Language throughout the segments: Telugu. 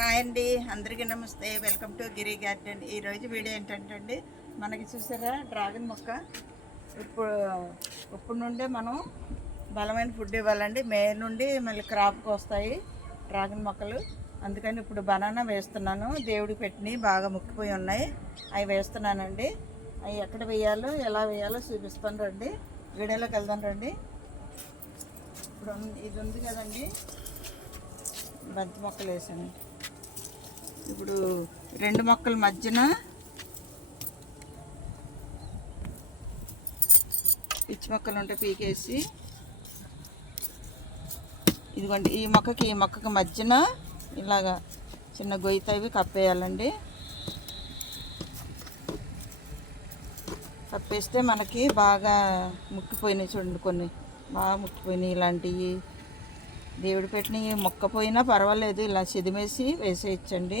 హాయ్ అండి, అందరికీ నమస్తే. Welcome to Giri garden. ఈరోజు వీడియో ఏంటంటే మనకి చూసారా డ్రాగన్ మొక్క. ఇప్పుడు నుండే మనం బలమైన ఫుడ్ ఇవ్వాలండి. మే నుండి మళ్ళీ క్రాప్కి వస్తాయి డ్రాగన్ మొక్కలు. అందుకని ఇప్పుడు బనానా వేస్తున్నాను. దేవుడికి పెట్టినవి బాగా ముక్కిపోయి ఉన్నాయి, అవి వేస్తున్నానండి. అవి ఎక్కడ వేయాలో ఎలా వేయాలో చూపిస్తాను రండి, వీడియోలోకి వెళ్దాం రండి. ఇప్పుడు ఇది ఉంది కదండి, బంతి మొక్కలు వేసాను. ఇప్పుడు రెండు మొక్కల మధ్యన పిచ్చి మొక్కలు ఉంటే పీకేసి, ఇదిగోండి ఈ మొక్కకి మధ్యన ఇలాగా చిన్న గొయ్యి కప్పేయాలండి. కప్పేస్తే మనకి బాగా ముక్కిపోయినాయి చూడండి, కొన్ని బాగా ముక్కిపోయినాయి. ఇలాంటివి దేవుడు పెట్టినవి మొక్కపోయినా పర్వాలేదు, ఇలా చిదిమేసి వేసేయచ్చండి.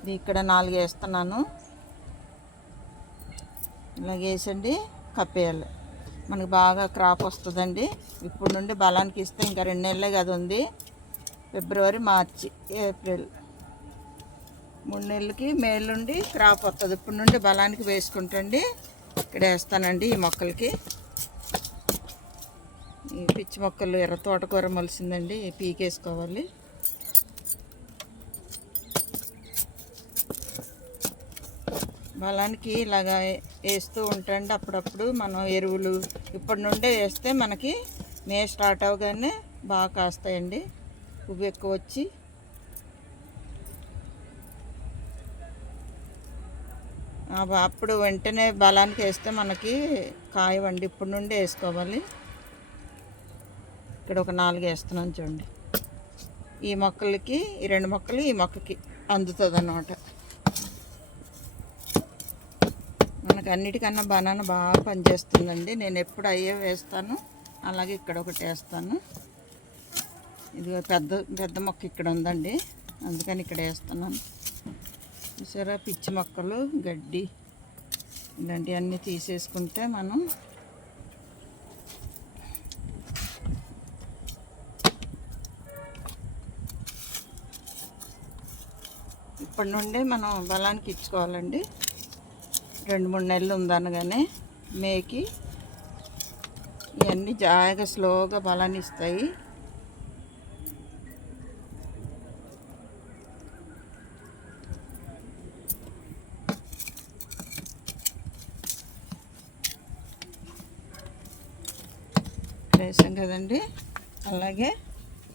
ఇది ఇక్కడ 4 వేస్తున్నాను. ఇలాగ వేసండి, కప్పేయాలి. మనకు బాగా క్రాప్ వస్తుందండి. ఇప్పుడు నుండి బలానికి ఇస్తే ఇంకా 2 నెలలే కదా ఉంది. ఫిబ్రవరి, మార్చి, ఏప్రిల్ 3 నెలలకి మే నుండి క్రాప్ వస్తుంది. ఇప్పుడు నుండి బలానికి వేసుకుంటండి. ఇక్కడ వేస్తానండి ఈ మొక్కలకి. ఈ పిచ్చి మొక్కలు ఎర్ర తోటకూర మొలిసిందండి, పీకేసుకోవాలి. బలానికి ఇలాగా వేస్తూ ఉంటాండి అప్పుడప్పుడు. మనం ఎరువులు ఇప్పటి నుండే వేస్తే మనకి మే స్టార్ట్ అవగానే బాగా కాస్తాయండి, పువ్వు ఎక్కువ వచ్చి. అప్పుడు వెంటనే బలానికి వేస్తే మనకి కాయవండి. ఇప్పటి నుండే వేసుకోవాలి. ఇక్కడ ఒక 4 వేస్తున్నాను చూడండి. ఈ మొక్కలకి, ఈ 2 మొక్కలు ఈ మొక్కకి అందుతుంది అన్నమాట. మనకు అన్నిటికన్నా బనానా బాగా పనిచేస్తుందండి. నేను ఎప్పుడు అయ్యే వేస్తాను, అలాగే ఇక్కడ ఒకటి వేస్తాను. ఇది పెద్ద మొక్క ఇక్కడ ఉందండి, అందుకని ఇక్కడ వేస్తున్నాను. చూసారా, పిచ్చి మొక్కలు, గడ్డి ఇలాంటివన్నీ తీసేసుకుంటే మనం ఇప్పటి నుండే మనం బలానికి ఇచ్చుకోవాలండి. 2-3 నెలలు ఉందనగానే మేకి ఇవన్నీ జాగ్రత్తగా స్లోగా బలాన్ని ఇస్తాయి. వేసాం కదండి, అలాగే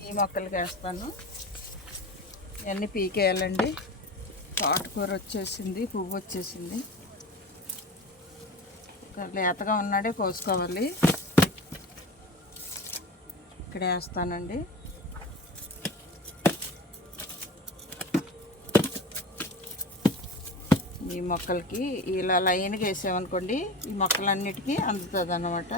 ఈ మొక్కలకి వేస్తాను. ఇవన్నీ పీకేయాలండి. తోటకూర వచ్చేసింది, పువ్వు వచ్చేసింది. లేతగా ఉన్నాడే కోసుకోవాలి. ఇక్కడ వేస్తానండి. ఈ మొక్కలకి ఇలా లైన్గా వేసామనుకోండి, ఈ మొక్కలన్నిటికీ అందుతుంది అన్నమాట.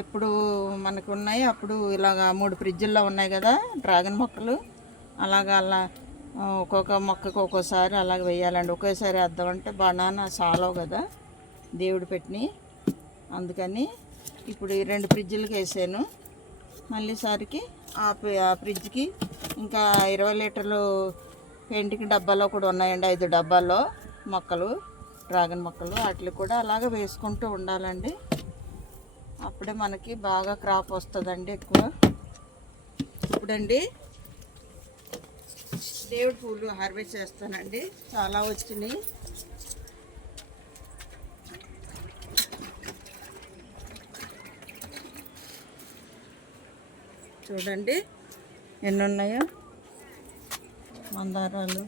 ఎప్పుడు మనకు ఉన్నాయి అప్పుడు ఇలాగా 3 ఫ్రిడ్జ్ల్లో ఉన్నాయి కదా డ్రాగన్ మొక్కలు, అలా ఒక్కొక్క మొక్కకు ఒక్కోసారి అలాగ వేయాలండి. ఒకేసారి వేద్దామంటే బనానా సాలవు కదా దేవుడు పెట్టినవి. అందుకని ఇప్పుడు ఈ 2 ఫ్రిడ్జ్లకి వేసాను. మళ్ళీసారికి ఆ ఫ్రిడ్జ్కి ఇంకా 20 లీటర్లు పెయింటింగ్ డబ్బాలో కూడా ఉన్నాయండి, 5 డబ్బాల్లో మొక్కలు, డ్రాగన్ మొక్కలు. వాటిని కూడా అలాగ వేసుకుంటూ ఉండాలండి. అప్పుడే మనకి బాగా క్రాప్ వస్తుందండి ఎక్కువ. ఇప్పుడండి దేవుడి పూలు హార్వెస్ట్ చేస్తానండి. చాలా వచ్చినాయి. చూడండి ఎన్ని ఉన్నాయో. మందారాలు,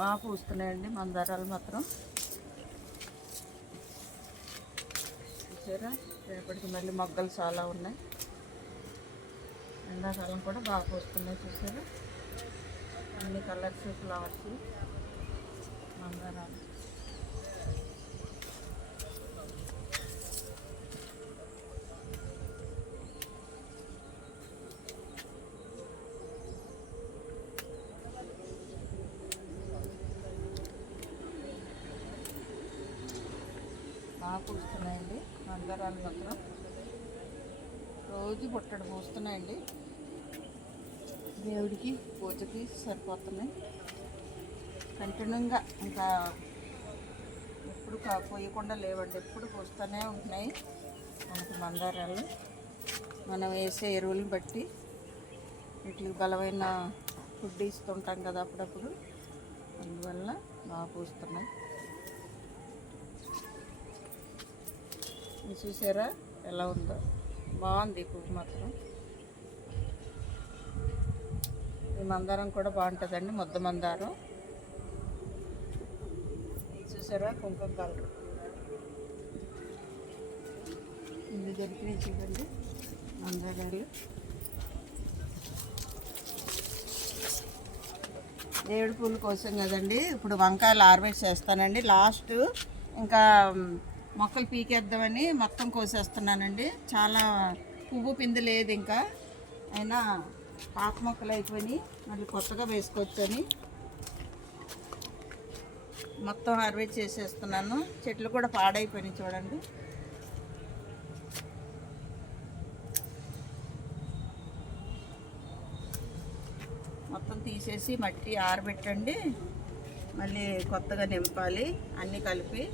బాగా పూస్తున్నాయండి మందారాలు మాత్రం. చూసారా, రేపటికి మళ్ళీ మొగ్గలు చాలా ఉన్నాయి. ఎండాకాలం కూడా బాగా పూస్తున్నాయి. చూసారా, అన్ని కలర్స్ ఫ్లవర్స్, మందారాలు. బాగా పూస్తున్నాయండి. మందారాలు మాత్రం రోజు బుట్టడు పూస్తున్నాయండి. దేవుడికి పూజకి సరిపోతున్నాయి. కంటిన్యూగా ఇంకా ఎప్పుడు పోయకుండా లేవండి, ఎప్పుడు పూస్తూనే ఉంటున్నాయి మనకి మందారాలు. మనం వేసే ఎరువులను బట్టి వీటికి బలమైన ఫుడ్ ఇస్తుంటాం కదా అప్పుడప్పుడు, అందువల్ల బాగా పూస్తున్నాయి. చూసారా ఎలా ఉందో, బాగుంది పువ్వు మాత్రం. ఈ మందారం కూడా బాగుంటుందండి, ముద్ద మందారం. చూసారా కుంకుమ కలర్ ఇది దొరికినాయి చూడండి మందారాలు. దేవుడి పూలు కోసం కదండి. ఇప్పుడు వంకాయలు హార్వెస్ట్ చేస్తానండి. లాస్ట్ ఇంకా మొక్కలు పీకేద్దామని మొత్తం కోసేస్తున్నానండి. చాలా పువ్వు పిండి లేదు ఇంకా, అయినా పాత మొక్కలు అయిపోయి మళ్ళీ కొత్తగా వేసుకోవచ్చని మొత్తం హార్వెస్ట్ చేసేస్తున్నాను. చెట్లు కూడా పాడైపోయినాయి చూడండి. మొత్తం తీసేసి మట్టి ఆరబెట్టండి, మళ్ళీ కొత్తగా నింపాలి అన్నీ కలిపి.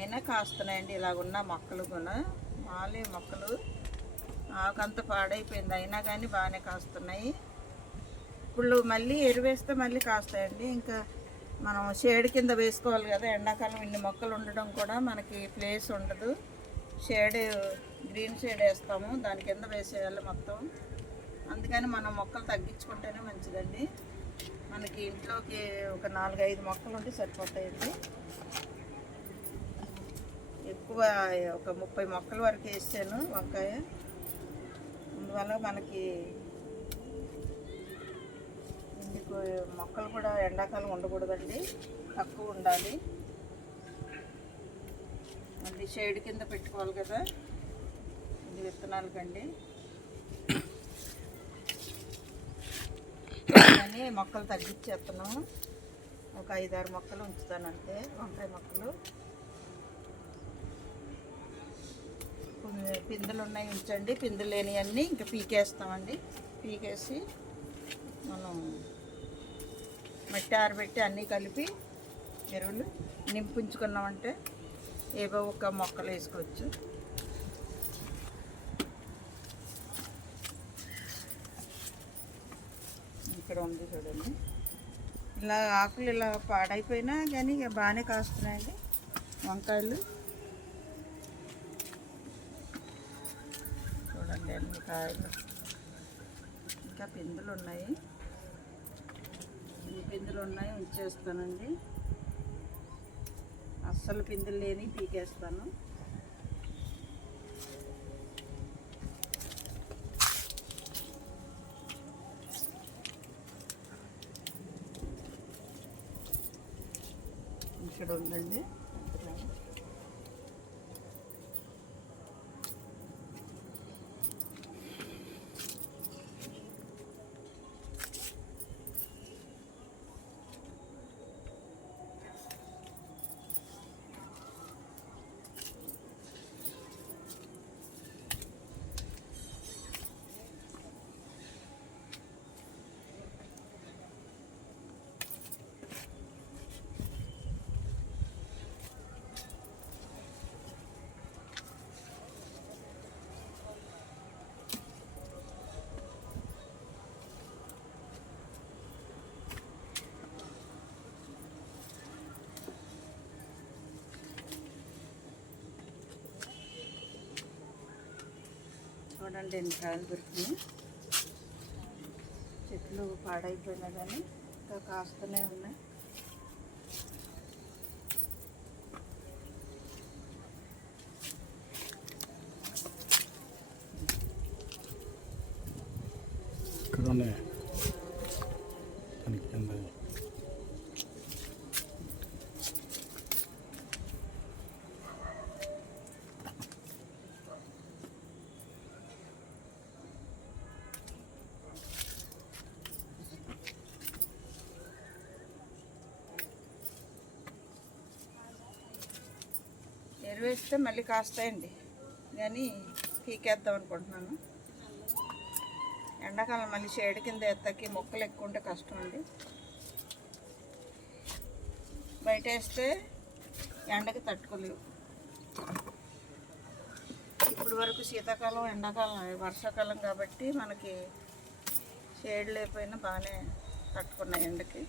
అయినా కాస్తున్నాయండి ఇలాగున్న మొక్కలు కూడా. మాలే మొక్కలు ఆకంత పాడైపోయింది, అయినా కానీ బాగానే కాస్తున్నాయి. ఇప్పుడు మళ్ళీ ఎరువేస్తే మళ్ళీ కాస్తాయండి. ఇంకా మనం షేడ్ కింద వేసుకోవాలి కదా, ఎండాకాలం ఇన్ని మొక్కలు ఉండడం కూడా మనకి ప్లేస్ ఉండదు. షేడ్ గ్రీన్ షేడ్ వేస్తాము, దాని కింద వేసేయాలి మొత్తం. అందుకని మనం మొక్కలు తగ్గించుకుంటేనే మంచిదండి. మనకి ఇంట్లోకి ఒక 4-5 మొక్కలు ఉంటే సరిపోతాయండి. ఎక్కువ ఒక 30 మొక్కల వరకు వేసాను వంకాయ. అందువల్ల మనకి మొక్కలు కూడా ఎండాకాలం ఉండకూడదండి, తక్కువ ఉండాలి. మళ్ళీ షేడ్ కింద పెట్టుకోవాలి కదా ఇది విత్తనాలకండి. కానీ మొక్కలు తగ్గించేస్తున్నాము, ఒక 5-6 మొక్కలు ఉంచుతానంతే వంకాయ మొక్కలు. పిందెలు ఉన్నాయి ఉంచండి, పిందెలు లేనివన్నీ ఇంకా పీకేస్తామండి. పీకేసి మనం మట్టి ఆరబెట్టి అన్నీ కలిపి ఎరువులు నింపుంచుకున్నామంటే ఏవో ఒక మొక్కలు వేసుకోవచ్చు. ఇక్కడ ఉంది చూడండి, ఇలా ఆకులు ఇలా పాడైపోయినా కానీ ఇక బాగానే కాస్తున్నాయండి వంకాయలు. చూడండి అన్ని కాయలు, ఇంకా పిందులు ఉన్నాయి, ఈ పిందులు ఉన్నాయి ఉంచేస్తానండి. అస్సలు పిందులు లేని పీకేస్తాను. ఇక్కడ ఉందండి. చూడండి ఎన్ని కాయలు దొరికినాయి. చెట్లు పాడైపోయినా కానీ ఇంకా కాస్తూనే ఉన్నాయి. ఇక్కడ ఉన్నాయి. వేస్తే మళ్ళీ కాస్తాయండి, కానీ పీకేద్దాం అనుకుంటున్నాను. ఎండాకాలం మళ్ళీ షేడ్ కింద ఎత్తకి మొక్కలు ఎక్కువ ఉంటే కష్టం అండి. బయట వేస్తే ఎండకి తట్టుకోలేవు. ఇప్పుడు వరకు శీతాకాలం, ఎండాకాలం, వర్షాకాలం కాబట్టి మనకి షేడ్ లేకపోయినా బాగానే తట్టుకున్నాయి ఎండకి.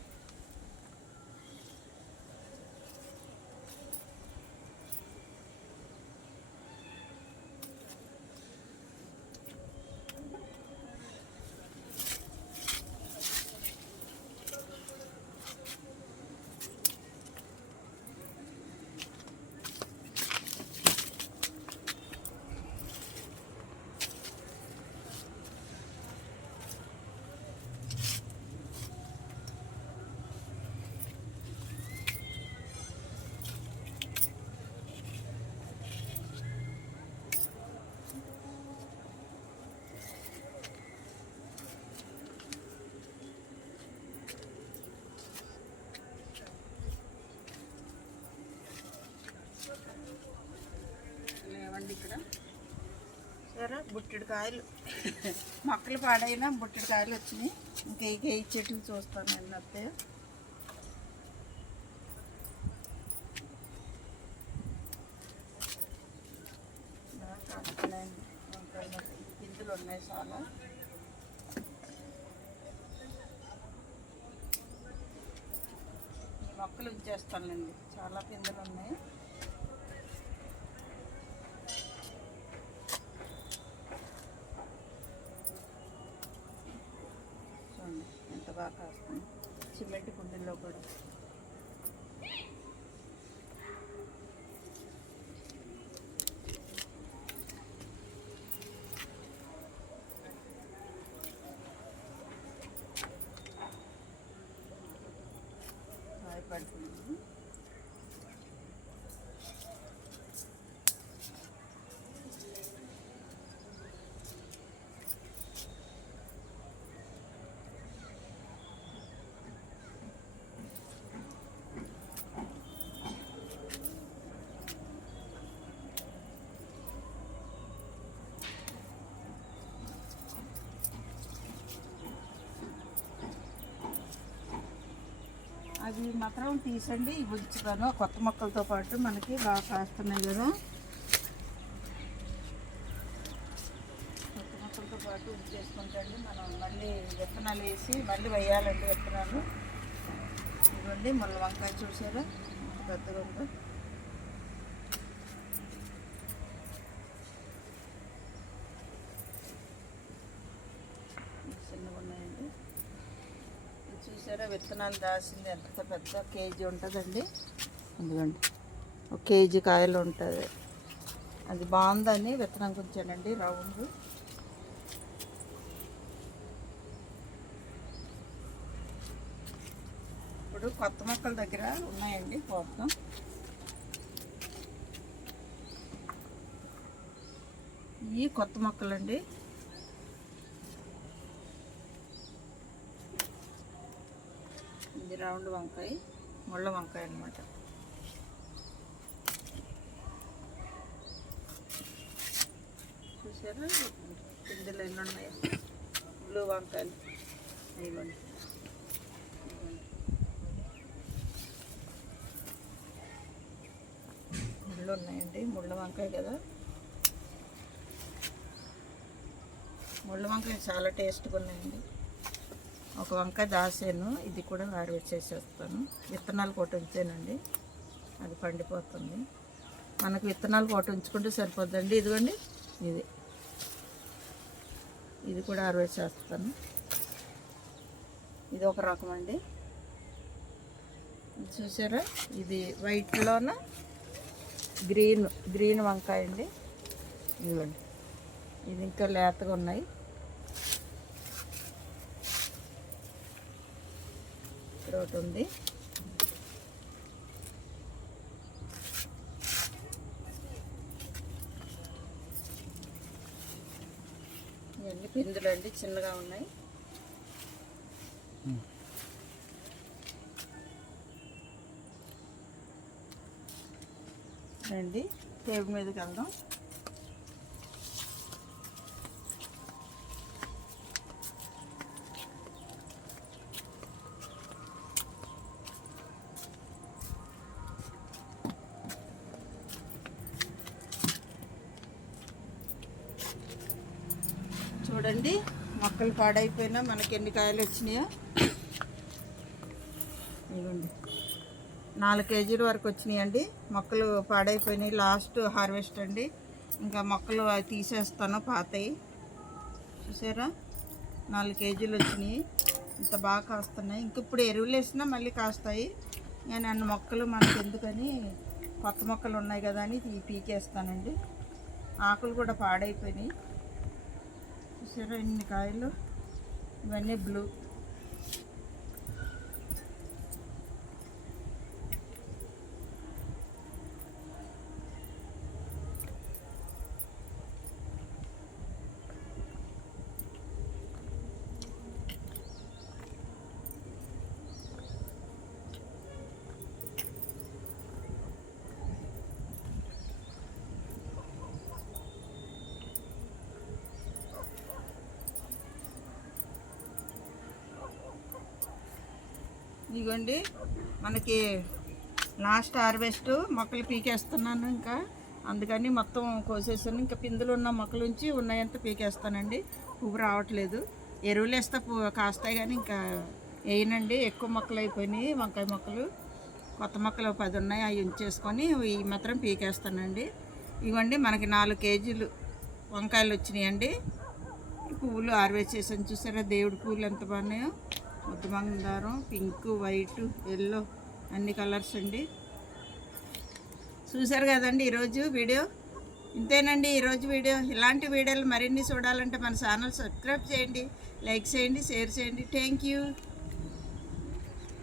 ఇక్కడ సరే బుట్టెడు కాయలు మొక్కలు పాడైనా బుట్టెడు కాయలు వచ్చినాయి. ఇంకా ఈ చెట్లు చూస్తాను నేను అత్తయ్య. పిందులు ఉన్నాయి చాలా. ఈ మొక్కలు ఉంచేస్తానండి, చాలా పిందులు ఉన్నాయి. ఎంత బాగా కాస్తుంది సిమెంట్ కుండీల్లో కూడా. భయపడుతుంది. అవి మాత్రం తీసండి, ఇవి ఉంచుతాను. కొత్త మొక్కలతో పాటు మనకి బాగా కాస్తున్నాయి కదా, కొత్త మొక్కలతో పాటు ఉంచేసుకుంటండి. మనం మళ్ళీ విత్తనాలు వేసి మళ్ళీ వేయాలండి విత్తనాలు. ఇవ్వండి ముళ్ళ వంకాయ చూసారా పెద్దగా ఉందో. చిన్నగా ఉన్నాయండి. చూసారా విత్తనాలు దాసింది ఎంత పెద్ద కేజీ ఉంటుందండి. ఎందుకండి ఒక కేజీ కాయలు ఉంటుంది. అది బాగుందని విత్తనం కొంచానండి రౌండ్. ఇప్పుడు కొత్త మొక్కల దగ్గర ఉన్నాయండి పోతాం. ఇవి కొత్త మొక్కలండి. ఇది రౌండ్ వంకాయ, ముళ్ళ వంకాయ అన్నమాట. చూసారా పిందెలు ఎన్ని ఉన్నాయి. బ్లూ వంకాయలు ఇవ్వండి. ముళ్ళు ఉన్నాయండి, ముళ్ళ వంకాయ కదా. ముళ్ళ వంకాయ చాలా టేస్ట్గా ఉన్నాయండి. ఒక వంకాయ దాసాను, ఇది కూడా ఆరవేసేసేస్తాను. విత్తనాలు పోటీ ఉంచానండి, అది పండిపోతుంది. మనకు విత్తనాలు పోటీ ఉంచుకుంటే సరిపోద్దండి. ఇదిగోండి ఇది కూడా ఆరవేసేస్తాను. ఇది ఒక రకం అండి. చూసారా ఇది వైట్లోన గ్రీన్ వంకాయ అండి. ఇదిగోండి ఇది ఇంకా లేతగా ఉన్నాయి. ఒకటి ఉంది. ఇవన్నీ పిందులు అండి, చిన్నగా ఉన్నాయి. రండి టేబుల్ మీదకి వెళ్దాం. చూడండి మొక్కలు పాడైపోయినా మనకి ఎన్ని కాయలు వచ్చినాయో. ఇవ్వండి 4 కేజీల వరకు వచ్చినాయండి. మొక్కలు పాడైపోయినాయి, లాస్ట్ హార్వెస్ట్ అండి. ఇంకా మొక్కలు అవి తీసేస్తాను పాతయి. చూసారా 4 కేజీలు వచ్చినాయి. ఇంత బాగా కాస్తున్నాయి. ఇంక ఇప్పుడు ఎరువులు వేసినా మళ్ళీ కాస్తాయి. నేను అన్న మొక్కలు మనకి ఎందుకని కొత్త మొక్కలు ఉన్నాయి కదా అని పీకేస్తానండి. ఆకులు కూడా పాడైపోయినాయి. చూసారా ఇన్ని కాయలు. ఇవన్నీ బ్లూ. ఇదిగోండి మనకి లాస్ట్ హార్వెస్ట్ మొక్కలు పీకేస్తున్నాను. ఇంకా అందుకని మొత్తం కోసేసాను. ఇంకా పిందులు ఉన్న మొక్కల నుంచి ఉన్నాయంత పీకేస్తానండి. పువ్వు రావట్లేదు. ఎరువులు వేస్తే కాస్తాయి కానీ ఇంకా వేయనండి. ఎక్కువ మొక్కలు అయిపోయినాయి. వంకాయ మొక్కలు కొత్త మొక్కలు 10 ఉన్నాయి. అవి ఉంచేసుకొని ఈ మాత్రం పీకేస్తానండి. ఇవ్వండి మనకి 4 కేజీలు వంకాయలు వచ్చినాయండి. పువ్వులు హార్వెస్ట్ చేసాను. చూసారా దేవుడి పువ్వులు ఎంత బాగున్నాయో. ముద్ద మందారం, పింక్, వైట్, ఎల్లో అన్ని కలర్స్ అండి. చూసారు కదండి ఈరోజు వీడియో. ఇంతేనండి ఈరోజు వీడియో. ఇలాంటి వీడియోలు మరిన్ని చూడాలంటే మన ఛానల్ సబ్స్క్రైబ్ చేయండి, లైక్ చేయండి, షేర్ చేయండి. Thank you.